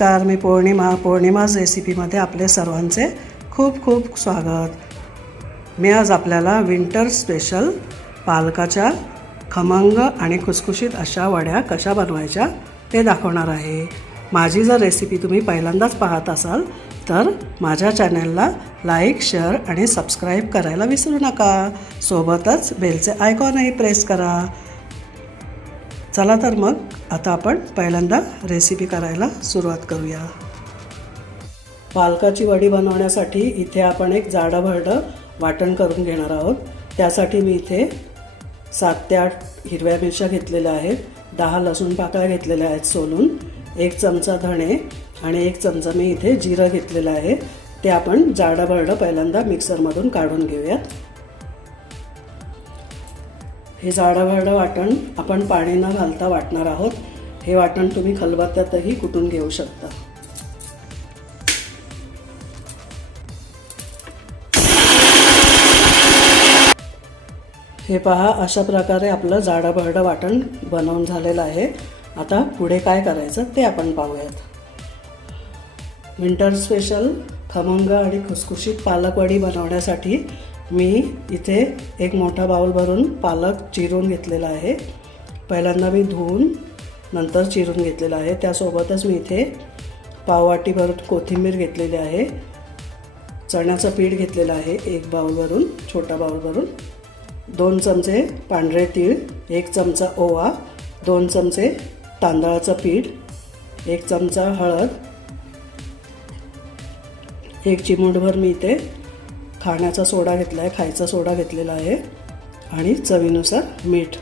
नमस्कार मी पौर्णिमा. पौर्णिमाज रेसिपीमध्ये आपले सर्वांचे खूप खूप स्वागत. मी आज आपल्याला विंटर स्पेशल पालकाच्या खमंग आणि खुसखुशीत अशा वड्या कशा बनवायच्या ते दाखवणार आहे. माझी जर रेसिपी तुम्ही पहिल्यांदाच पाहत असाल तर माझ्या चॅनलला लाईक शेअर आणि सबस्क्राईब करायला विसरू नका. सोबतच बेलचे आयकॉनही प्रेस करा. चला तर मग आता आपण पहिल्यांदा रेसिपी करायला सुरुवात करूया. पालकाची वडी बनवण्यासाठी इथे आपण एक जाडं भरडं वाटण करून घेणार आहोत. त्यासाठी मी इथे सात ते आठ हिरव्या मिरच्या घेतलेल्या आहेत. दहा लसूण पाकळ्या घेतलेल्या आहेत सोलून. एक चमचा धणे आणि एक चमचा मी इथे जिरं घेतलेलं आहे. ते आपण जाडं भरडं पहिल्यांदा मिक्सरमधून काढून घेऊयात. हे जाडंभाडं वाटण आपण पाणी न घालता वाटणार आहोत. हे वाटण तुम्ही खलबत्त्यातही कुटून घेऊ शकता. हे पहा अशा प्रकारे आपलं जाडंभरडं वाटण बनवून झालेलं आहे. आता पुढे काय करायचं ते आपण पाहूयात. विंटर स्पेशल खमंग आणि खुसखुशीत पालकवडी बनवण्यासाठी मी इथे एक मोठा बाऊल भरून पालक चिरून घेतलेला आहे. पहिल्यांदा मी धुवून नंतर चिरून घेतलेला आहे. त्यासोबतच मी इथे पाववाटी भरून कोथिंबीर घेतलेली आहे. चण्याचं पीठ घेतलेलं आहे एक बाऊल भरून छोटा बाऊल भरून. दोन चमचे पांढरे तीळ एक चमचा ओवा दोन चमचे तांदळाचं पीठ एक चमचा हळद. एक चिमूटभर मी इथे खाण्याचा सोडा घेतला आहे खायचा सोडा घेतलेला आहे आणि चवीनुसार मीठ.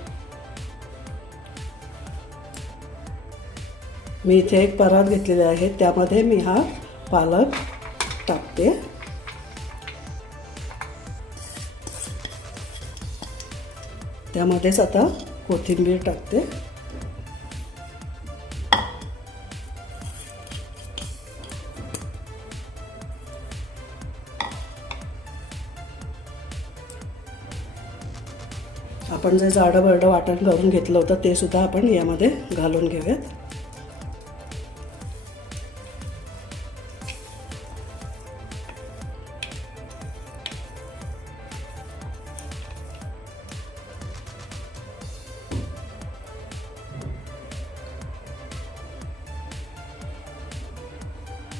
मी इथे एक परात घेतलेले आहे त्यामध्ये मी हा पालक टाकते. त्यामध्येच आता कोथिंबीर टाकते. आपण जे जाडं बरडं वाटण करून घेतलं होतं ते सुद्धा आपण यामध्ये घालून घेऊयात.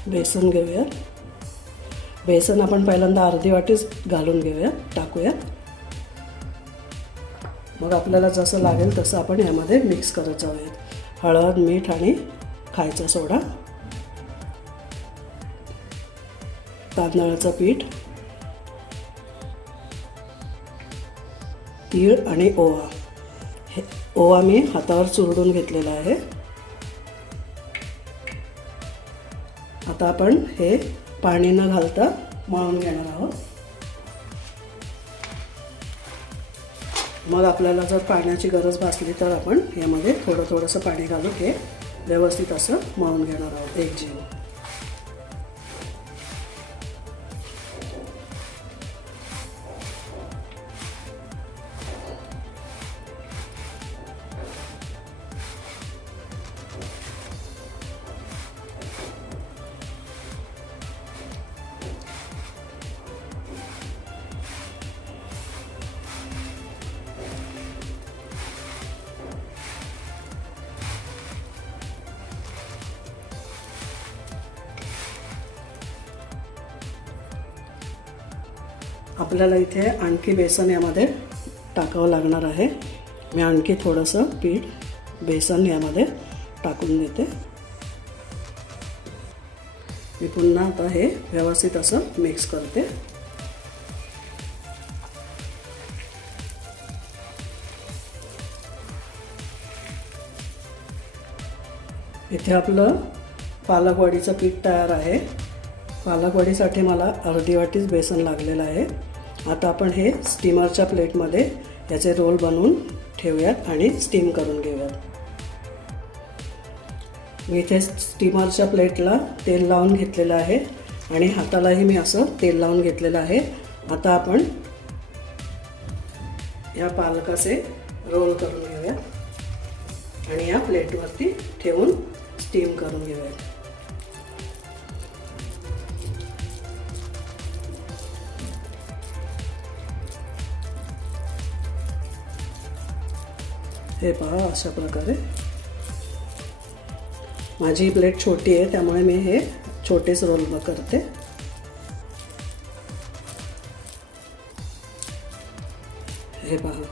बेसन घेऊयात. बेसन आपण पहिल्यांदा अर्धी वाटीच घालून घेऊयात टाकूयात. मग आपल्याला जसं लागेल तसं आपण यामध्ये मिक्स करत जाऊयात हळद मीठ आणि खायचा सोडा. तांदळाचं पीठ. तीळ आणि ओवा. हे ओवा मी हातावर चुरडून घेतलेला आहे. आता आपण हे पाणी न घालता मळून घेणार आहोत. मग आपल्याला जर पाण्याची गरज भासली तर आपण यामध्ये थोडं थोडंसं पाणी घालून हे व्यवस्थित असं मळून घेणार आहोत एक जीव. आपल्याला इथे आणखी बेसन यामध्ये टाकावं लागणार आहे. मी आणखी थोडंसं पीठ बेसन यामध्ये टाकून देते. मी पुन्हा आता हे व्यवस्थित असं मिक्स करते. इथे आपलं पालकवाडीचं पीठ तयार आहे. पालकवडीसाठी मला अर्धी वाटीच बेसन लागलेलं आहे. आता आपण हे स्टीमरच्या प्लेटमध्ये याचे रोल बनवून ठेवूयात आणि स्टीम करून घेऊयात. मी इथे स्टीमरच्या प्लेटला तेल लावून घेतलेलं आहे आणि हातालाही मी असं तेल लावून घेतलेलं आहे. आता आपण या पालकाचे रोल करून घेऊयात आणि या प्लेटवरती ठेवून स्टीम करून घेऊयात. हे पहा अशा प्रकारे. माझी प्लेट छोटी आहे त्यामुळे मी हे छोटेच रोल करते. हे पहा.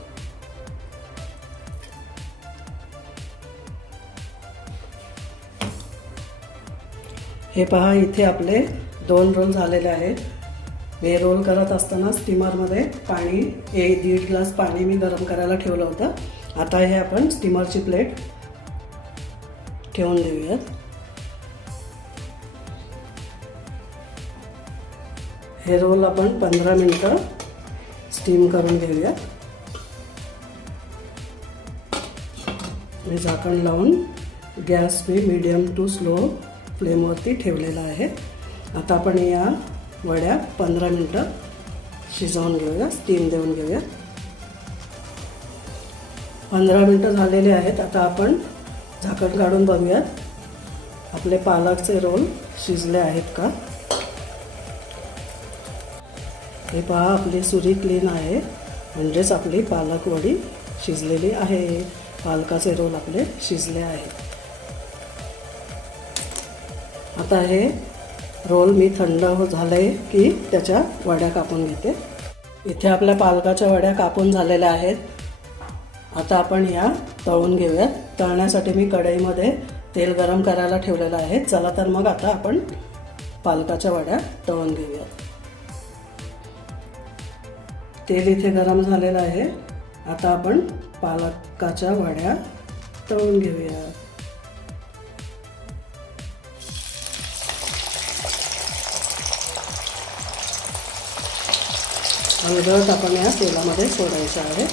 हे पहा इथे आपले दोन रोल झालेले आहेत. हे रोल करत असताना स्टीमरमध्ये पाणी एक दीड ग्लास पाणी मी गरम करायला ठेवलं होतं. आता हे आपण स्टीमरची प्लेट ठेवून देऊयात. हे रोल आपण पंधरा मिनटं स्टीम करून घेऊयात. मी झाकण लावून गॅस मी मीडियम टू स्लो फ्लेमवरती ठेवलेला आहे. आता आपण या वड्या पंधरा मिनटं शिजवून घेऊया स्टीम देऊन घेऊया पंधरा मिनटं झालेले आहेत. आता आपण झाकण काढून बघूयात. आपले पालकचे रोल शिजले आहेत का? हे पहा आपली सुरी क्लीन आहे. म्हणजेच आपली पालक वडी शिजलेली आहे. पालकाचे रोल आपले शिजले आहेत. आता हे रोल मी थंड हो झाले की त्याच्या वड्या कापून घेते. इथे आपल्या पालकाच्या वड्या कापून झालेल्या आहेत. आता आपण या तळून घेऊयात. तळण्यासाठी मी कढईमध्ये तेल गरम करायला ठेवलेलं आहे. चला तर मग आता आपण पालकाच्या वड्या तळून घेऊयात. तेल इथे गरम झालेलं आहे. आता आपण पालकाच्या वड्या तळून घेऊया अलगद आपण या तेलामध्ये सोडायचं आहे.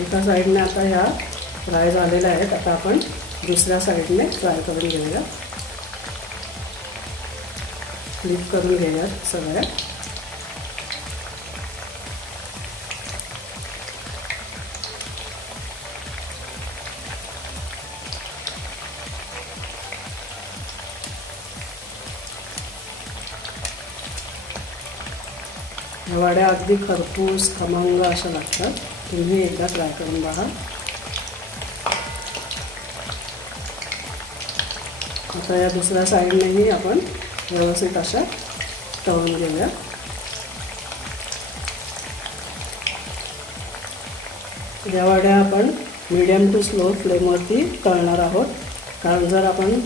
एका साईडने आता ह्या फ्राय झालेल्या आहेत. आता आपण दुसऱ्या साईडने फ्राय करून घेऊया. फ्लिप करून घेऊया सगळ्या. वड्या अगदी खरपूस खमंग अशा लागतात. तुम्ही एकदा ट्राय करून बघा. आता या दुसऱ्या साईडनेही आपण व्यवस्थित अशा तळून घेऊया. या वड्या आपण मिडियम टू स्लो फ्लेमवरती तळणार आहोत. कारण जर आपण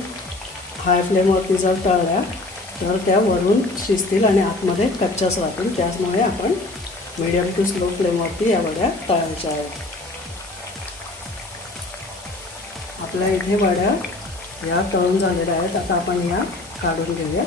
हाय फ्लेमवरती जर तळल्या तर त्या वरून शिजतील आणि आतमध्ये कच्च्याच वाटेल त्याचमुळे आपण मीडियम टू स्लो फ्लेमवरती या वड्या तळायच्या आहेत. आपल्या इथे वड्या या तळून झालेल्या आहेत. आता आपण या काढून घेऊया.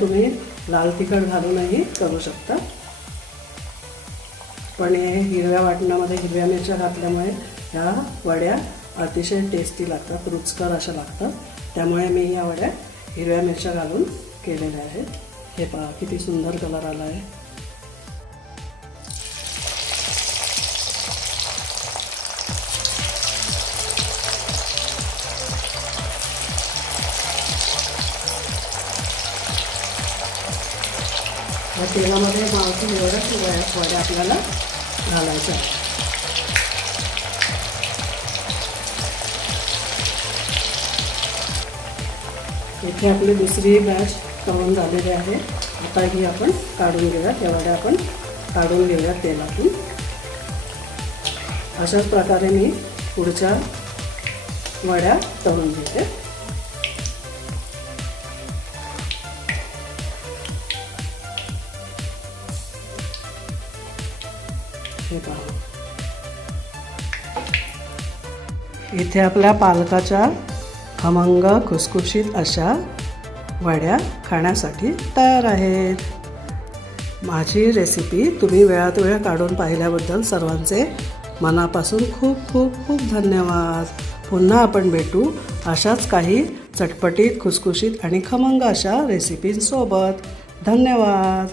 तुम्ही लाल तिखट घालूनही करू शकता. पण हे हिरव्या वाटणामध्ये हिरव्या मिरच्या घातल्यामुळे ह्या वड्या अतिशय टेस्टी लागतात रुचकर अशा लागतात. त्यामुळे मी या वड्या हिरव्या मिरच्या घालून केलेल्या आहेत. हे पहा किती सुंदर कलर आला आहे या तेलामध्ये मावशी एवढ्याच वड्या वड्या आपल्याला घालायच्या इथे आपली दुसरी बॅच तळून झालेली आहे आता ही आपण काढून घेऊया त्या वड्या आपण काढून घेऊया तेलातून अशाच प्रकारे मी पुढच्या वड्या तळून घेते हे पहा इथे आपल्या पालकाच्या खमंग खुसखुशीत अशा वड्या खाण्यासाठी तयार आहेत. माझी रेसिपी तुम्ही वेळात वेळ काढून पाहिल्याबद्दल सर्वांचे मनापासून खूप खूप खूप धन्यवाद. पुन्हा आपण भेटू अशाच काही चटपटीत खुसखुशीत आणि खमंग अशा रेसिपींसोबत धन्यवाद.